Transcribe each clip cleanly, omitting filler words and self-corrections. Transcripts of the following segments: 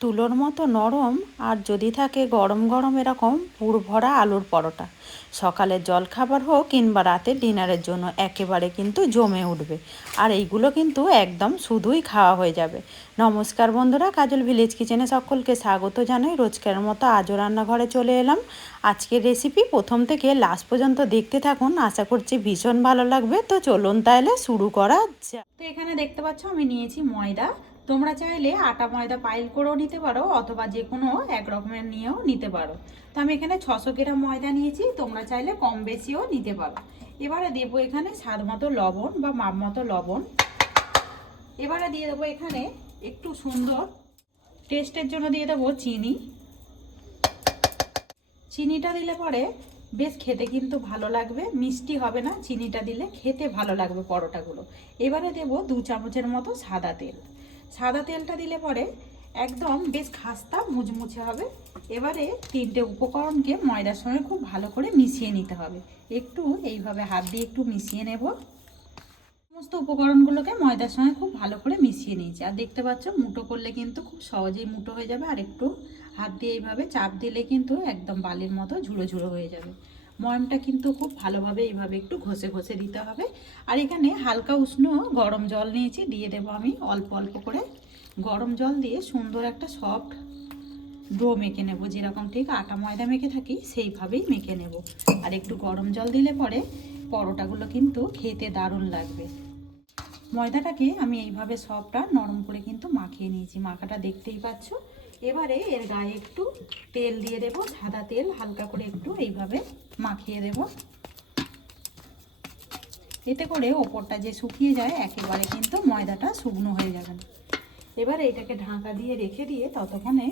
তুলোর মতো নরম, আর যদি থাকে গরম গরম এরকম পুর ভরা আলুর পরোটা, সকালের জলখাবার হোক কিংবা রাতের ডিনারের জন্য একেবারে কিন্তু জমে উঠবে। আর এইগুলো কিন্তু একদম শুধুই খাওয়া হয়ে যাবে। নমস্কার বন্ধুরা, কাজল ভিলেজ কিচেনে সকলকে স্বাগত জানাই। রোজকার মতো আজও রান্নাঘরে চলে এলাম। আজকের রেসিপি প্রথম থেকে লাস্ট পর্যন্ত দেখতে থাকুন, আশা করছি ভীষণ ভালো লাগবে। তো চলুন তাহলে শুরু করা যাক। তো এখানে দেখতে পাচ্ছ আমি নিয়েছি ময়দা। তোমরা চাইলে আটা ময়দা পাইল করেও নিতে পারো, অথবা যে কোনো এক রকমের নিয়েও নিতে পারো। তো আমি এখানে 600 গ্রাম ময়দা নিয়েছি, তোমরা চাইলে কম বেশিও নিতে পারো। এবারে দেবো এখানে স্বাদ মতো লবণ বা মাপ মতো লবণ। এবারে দিয়ে দেবো এখানে একটু সুন্দর টেস্টের জন্য দিয়ে দেবো চিনি। চিনিটা দিলে পরে বেশ খেতে কিন্তু ভালো লাগবে, মিষ্টি হবে না। চিনিটা দিলে খেতে ভালো লাগবে পরোটাগুলো। এবারে দেবো 2 চামচের মতো সাদা তেল। সাদা তেলটা দিলে পরে একদম বেশ খাস্তা মুচমুচে হবে। এবারে 3টে উপকরণকে ময়দার সঙ্গে খুব ভালো করে মিশিয়ে নিতে হবে। একটু এইভাবে হাত দিয়ে একটু মিশিয়ে নেব। সমস্ত উপকরণগুলোকে ময়দার সঙ্গে খুব ভালো করে মিশিয়ে নিয়েছি। আর দেখতে পাচ্ছ মুঠো করলে কিন্তু খুব সহজেই মুঠো হয়ে যাবে। আর একটু হাত দিয়ে এইভাবে চাপ দিলে কিন্তু একদম বালির মতো ঝুড়ো ঝুড়ো হয়ে যাবে। ময়ামটা কিন্তু খুব ভালোভাবে এইভাবে একটু ঘষে ঘষে দিতে হবে। আর এখানে হালকা উষ্ণ গরম জল নিয়েছি, দিয়ে দেবো আমি অল্প অল্প করে। গরম জল দিয়ে সুন্দর একটা সফট ডো মেখে নেব, যেরকম ঠিক আটা ময়দা মেখে থাকি সেইভাবেই মেখে নেব। আর একটু গরম জল দিলে পরে পরোটাগুলো কিন্তু খেতে দারুণ লাগবে। ময়দাটাকে আমি এইভাবে সবটা নরম করে কিন্তু মাখিয়ে নিয়েছি, মাখাটা দেখতেই পাচ্ছ। এবারে এর গায়ে একটু তেল দিয়ে দেবো, সাদা তেল হালকা করে একটু এইভাবে মাখিয়ে দেব। এতে করে ওপরটা যে শুকিয়ে যায় একেবারে কিন্তু ময়দাটা শুকনো হয়ে যাবে না। এবারে এটাকে ঢাকা দিয়ে রেখে দিয়ে ততক্ষণে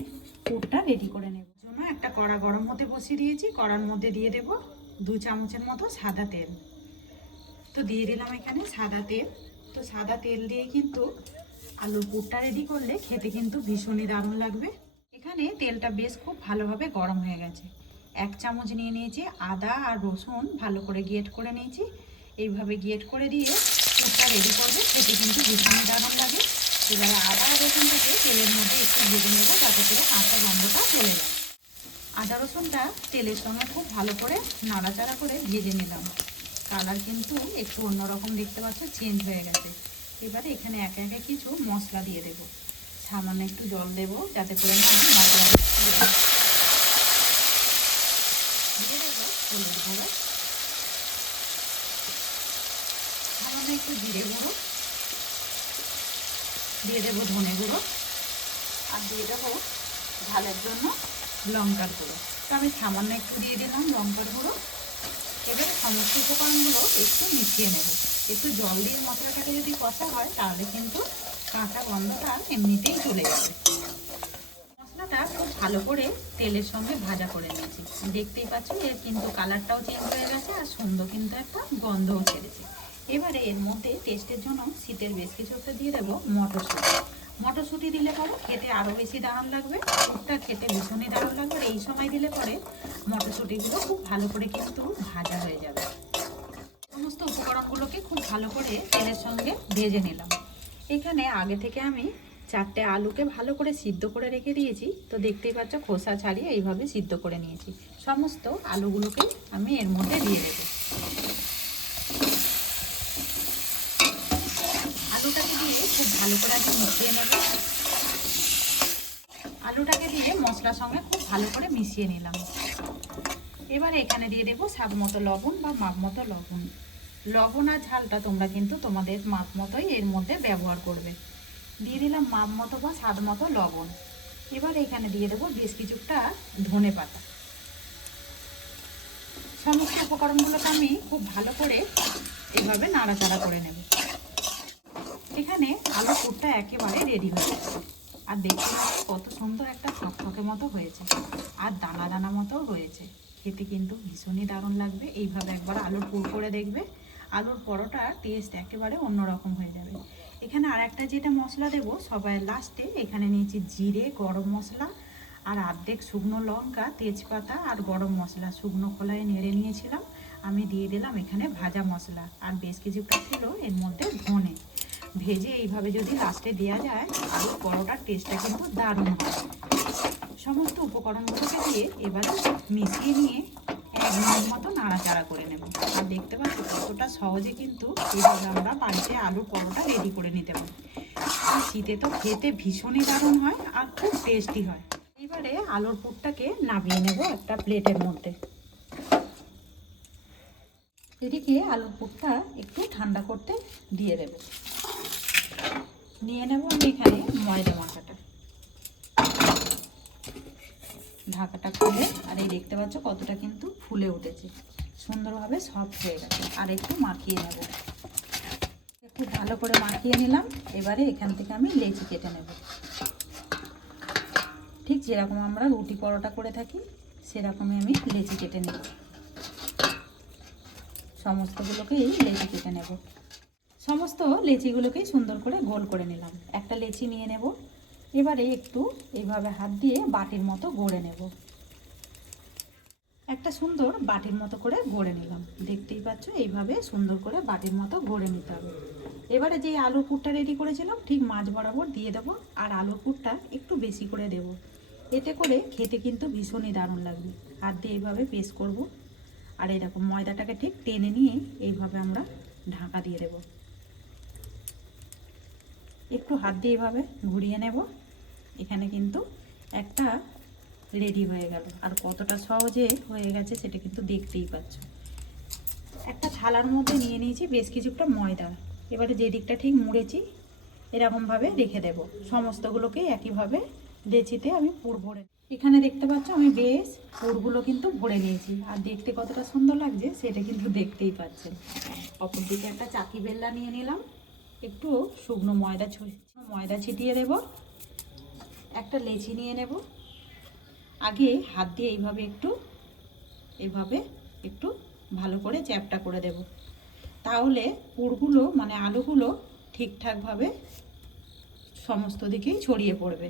পুরটা রেডি করে নেব। জন্য একটা কড়া গরম হতে বসিয়ে দিয়েছি, কড়ার মধ্যে দিয়ে দেব 2 চামচের মতো সাদা তেল। তো দিয়ে দিলাম এখানে সাদা তেল। তো সাদা তেল দিয়ে কিন্তু আলুর পুরটা রেডি করলে খেতে কিন্তু ভীষণই দারুণ লাগবে। এখানে তেলটা বেশ খুব ভালোভাবে গরম হয়ে গেছে। 1 চামচ নিয়ে নিয়েছি আদা আর রসুন, ভালো করে গ্রেট করে নিয়েছি। এইভাবে গ্রেট করে দিয়ে পুরটা রেডি করবে, খেতে কিন্তু ভীষণই দারুণ লাগে। এবারে আদা আর রসুনটাকে তেলের মধ্যে একটু ভেজে নেবো, যাতে করে কাঁচা গন্ধটা চলে যায়। আদা রসুনটা তেলের সঙ্গে খুব ভালো করে নাড়াচাড়া করে ভেজে নিলাম। কালার কিন্তু একটু অন্যরকম দেখতে পাচ্ছ, চেঞ্জ হয়ে গেছে। এবারে এখানে একে একে কিছু মশলা দিয়ে দেবো। সামান্য একটু জল দেবো, যাতে করে না মশলা দিয়ে দেবো হলুদ গুঁড়ো, সামান্য একটু জিরে গুঁড়ো, দিয়ে দেবো ধনে গুঁড়ো, আর দিয়ে দেবো ঝালের জন্য লঙ্কার গুঁড়ো। তো আমি সামান্য একটু দিয়ে দিলাম লঙ্কার গুঁড়ো। এবার সমস্ত উপকরণগুলো একটু মিশিয়ে নেব। একটু জল দিয়ে মশলাটাকে যদি কষা হয় তাহলে কিন্তু কাঁচা গন্ধটা এমনিতেই চলে যাবে। মশলাটা খুব ভালো করে তেলের সঙ্গে ভাজা করে নিয়েছি, দেখতেই পাচ্ছ এর কিন্তু কালারটাও চেঞ্জ হয়ে গেছে, আর সুন্দর কিন্তু একটা গন্ধও ছেড়েছে। এবারে এর মধ্যে টেস্টের জন্য শীতের বেশ কিছু একটা দিয়ে দেবো মটরশুঁটি। মটরশুঁটি দিলে পরে খেতে আরও বেশি দারুণ লাগবে, পুরটা খেতে ভীষণই দারুণ লাগবে। আর এই সময় দিলে পরে মটরশুঁটিগুলো খুব ভালো করে কিন্তু ভাজা হয়ে যাবে। সমস্ত উপকরণগুলোকে খুব ভালো করে তেলের সঙ্গে ভেজে নিলাম। এখানে আগে থেকে আমি 4টে আলুকে ভালো করে সিদ্ধ করে রেখে দিয়েছি। তো দেখতেই পাচ্ছ খোসা ছাড়িয়ে এইভাবে সিদ্ধ করে নিয়েছি। সমস্ত আলুগুলোকে আমি এর মধ্যে দিয়ে দেবো। আলুটাকে দিয়ে খুব ভালো করে আমি মিশিয়ে নেব। আলুটাকে দিয়ে মশলার সঙ্গে খুব ভালো করে মিশিয়ে নিলাম। এবারে এখানে দিয়ে দেবো স্বাদ মতো লবণ বা মাপ মতো লবণ। লবণ আর ঝালটা তোমরা কিন্তু তোমাদের মাপ মতোই এর মধ্যে ব্যবহার করবে। দিয়ে দিলাম মাপ মতো বা স্বাদ মতো লবণ। এবার এখানে দিয়ে দেবো বেশ কিছুটা ধনে পাতা। সমস্ত উপকরণগুলোকে আমি খুব ভালো করে এভাবে নাড়াচাড়া করে নেব। এখানে আলু পুরটা একেবারে রেডি হয়ে গেছে। আর দেখতে পাচ্ছি কত সুন্দর একটা থকথকে মতো হয়েছে, আর দানা দানা মতো হয়েছে। খেতে কিন্তু ভীষণই দারুণ লাগবে। এইভাবে একবার আলুর পুর করে দেখবে, আলুর পরোটার টেস্ট একেবারে অন্যরকম হয়ে যাবে। এখানে আর একটা যেটা মশলা দেবো সবাই লাস্টে, এখানে নিয়েছি জিরে, গরম মশলা আর অর্ধেক শুকনো লঙ্কা, তেজপাতা আর গরম মশলা শুকনো খোলায় নেড়ে নিয়েছিলাম। আমি দিয়ে দিলাম এখানে ভাজা মশলা, আর বেশ কিছুটা ছিল এর মধ্যে ধনে। ভেজে এইভাবে যদি লাস্টে দেওয়া যায় আলুর পরোটার টেস্টটা কিন্তু দারুণ হয়। সমস্ত উপকরণগুলোকে দিয়ে এবারে মিশিয়ে নিয়ে 1 মিনিট মতো নাড়াচাড়া করে নেব। আর দেখতে পাচ্ছি কতটা সহজে কিন্তু এইভাবে আমরা বাড়িতে আলুর পরোটা রেডি করে নিতে পারি। আর শীতে তো খেতে ভীষণই দারুণ হয় আর খুব টেস্টি হয়। এবারে আলুর পুরটাকে নামিয়ে নেব একটা প্লেটের মধ্যে। এদিকে আলুর পুরটা একটু ঠান্ডা করতে দিয়ে দেব। নিয়ে নেব আমি এখানে ময়দা মাখাটা, ঢাকাটা খুলে, আর এই দেখতে পাচ্ছ কতটা কিন্তু ফুলে উঠেছে, সুন্দরভাবে সফট হয়ে গেছে। আর একটু মাখিয়ে নেব, একটু ভালো করে মাখিয়ে নিলাম। এবারে এখান থেকে আমি লেচি কেটে নেব, ঠিক যেরকম আমরা রুটি পরোটা করে থাকি সেরকমই আমি লেচি কেটে নেব। সমস্তগুলোকেই লেচি কেটে নেব। সমস্ত লেচিগুলোকেই সুন্দর করে গোল করে নিলাম। একটা লেচি নিয়ে নেব, এবারে একটু এইভাবে হাত দিয়ে বাটির মতো গড়ে নেব। একটা সুন্দর বাটির মতো করে গড়ে নিলাম। দেখতেই পাচ্ছ এইভাবে সুন্দর করে বাটির মতো গড়ে নিতে হবে। এবারে যে আলুর পুরটা রেডি করেছিলাম ঠিক মাঝ বরাবর দিয়ে দেবো, আর আলুর পুরটা একটু বেশি করে দেব। এতে করে খেতে কিন্তু ভীষণই দারুণ লাগবে। হাত দিয়ে এইভাবে পেস্ট করব, আর এরকম ময়দাটাকে ঠিক টেনে নিয়ে এইভাবে আমরা ঢাকা দিয়ে দেব। একটু হাত দিয়ে এইভাবে ঘুরিয়ে নেব। এখানে কিন্তু একটা রেডি হয়ে গেল। আর কতটা সহজে হয়ে গেছে সেটা কিন্তু দেখতেই পাচ্ছ। একটা থালার মধ্যে নিয়ে নিয়েছি বেশ কিছুটা ময়দা। এবারে যে দিকটা ঠিক মুড়েছি এরকমভাবে রেখে দেব। সমস্তগুলোকে একইভাবে লেচিতে আমি পুর ভরে, এখানে দেখতে পাচ্ছ আমি বেশ পুরগুলো কিন্তু ভরে নিয়েছি। আর দেখতে কতটা সুন্দর লাগছে সেটা কিন্তু দেখতেই পাচ্ছেন। অপর দিকে একটা চাকি বেল্লা নিয়ে নিলাম, একটু শুকনো ময়দা ছিটিয়ে দেব। একটা লেচি নিয়ে নেব, আগে হাত দিয়ে এইভাবে একটু ভালো করে চ্যাপটা করে দেব। তাহলে পুরগুলো মানে আলুগুলো ঠিকঠাকভাবে সমস্ত দিকেই ছড়িয়ে পড়বে।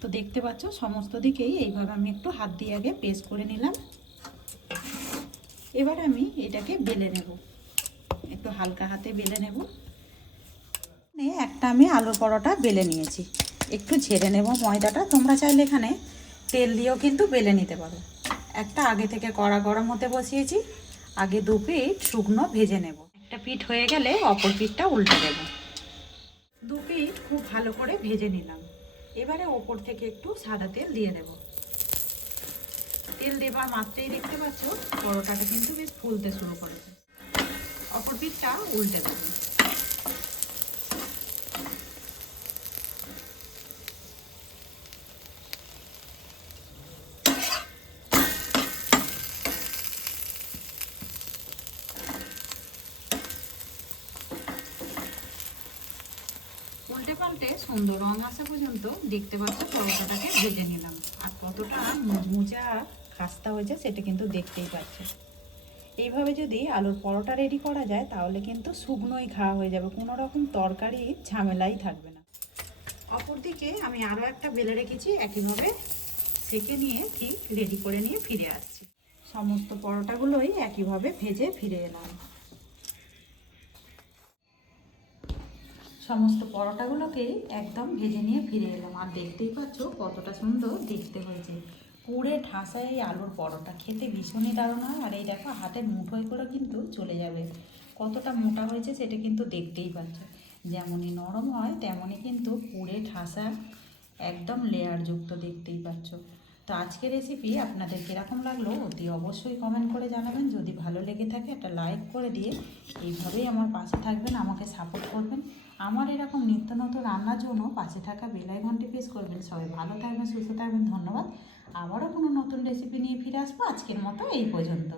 তো দেখতে পাচ্ছ সমস্ত দিকেই এইভাবে আমি একটু হাত দিয়ে আগে পেস্ট করে নিলাম। এবার আমি এটাকে বেলে নেব, একটু হালকা হাতে বেলে নেব। একটা আমি আলুর পরোটা বেলে নিয়েছি, একটু ঝেড়ে নেব ময়দাটা। তোমরা চাইলে এখানে তেল দিয়েও কিন্তু বেলে নিতে পারো। একটা আগে থেকে কড়া গরম হতে বসিয়েছি, আগে 2 পিঠ শুকনো ভেজে নেব। একটা পিঠ হয়ে গেলে অপর পিঠটা উল্টে দেব। 2 পিঠ খুব ভালো করে ভেজে নিলাম। এবারে ওপর থেকে একটু সাদা তেল দিয়ে দেব। তেল দেবার মাত্রেই দেখতে পাচ্ছ পরোটাটা কিন্তু বেশ ফুলতে শুরু করেছে। অপর পিঠটা উল্টে দেব। উল্টে পাল্টে সুন্দর রং আসা পর্যন্ত দেখতে পাচ্ছ পরোটাটাকে ভেজে নিলাম। আর কতটা মুচমুচা খাস্তা হয়েছে সেটা কিন্তু দেখতেই পাচ্ছ। এইভাবে যদি আলুর পরোটা রেডি করা যায় তাহলে কিন্তু শুকনোই খাওয়া হয়ে যাবে, কোনো রকম তরকারি ঝামেলাই থাকবে না। অপরদিকে আমি আরও একটা বেলে রেখেছি, একইভাবে সেঁকে নিয়ে ঠিক রেডি করে নিয়ে ফিরে আসছি। সমস্ত পরোটাগুলোই একইভাবে ভেজে ফিরে এলাম। সমস্ত পরোটাগুলোকেই একদম ভেজে নিয়ে ফিরে এলাম। আর দেখতেই পাচ্ছ কতটা সুন্দর দেখতে হয়েছে। পুরে ঠাসায় এই আলুর পরোটা খেতে ভীষণই দারুণ হয়। আর এই দেখো হাতের মুঠোয় করে কিন্তু চলে যাবে। কতটা মোটা হয়েছে সেটা কিন্তু দেখতেই পাচ্ছ। যেমনই নরম হয় তেমনই কিন্তু পুরে ঠাসা, একদম লেয়ারযুক্ত, দেখতেই পাচ্ছ। তো আজকের রেসিপি আপনাদের কীরকম লাগলো অতি অবশ্যই কমেন্ট করে জানাবেন। যদি ভালো লেগে থাকে একটা লাইক করে দিয়ে এইভাবেই আমার পাশে থাকবেন, আমাকে সাপোর্ট করবেন। আমার এরকম নিত্য নতুন রান্নার জন্য পাশে থাকা বেল আইকনটি প্রেস করবেন। সবাই ভালো থাকবেন, সুস্থ থাকবেন। ধন্যবাদ। আবারও কোনো নতুন রেসিপি নিয়ে ফিরে আসবো। আজকের মতো এই পর্যন্ত।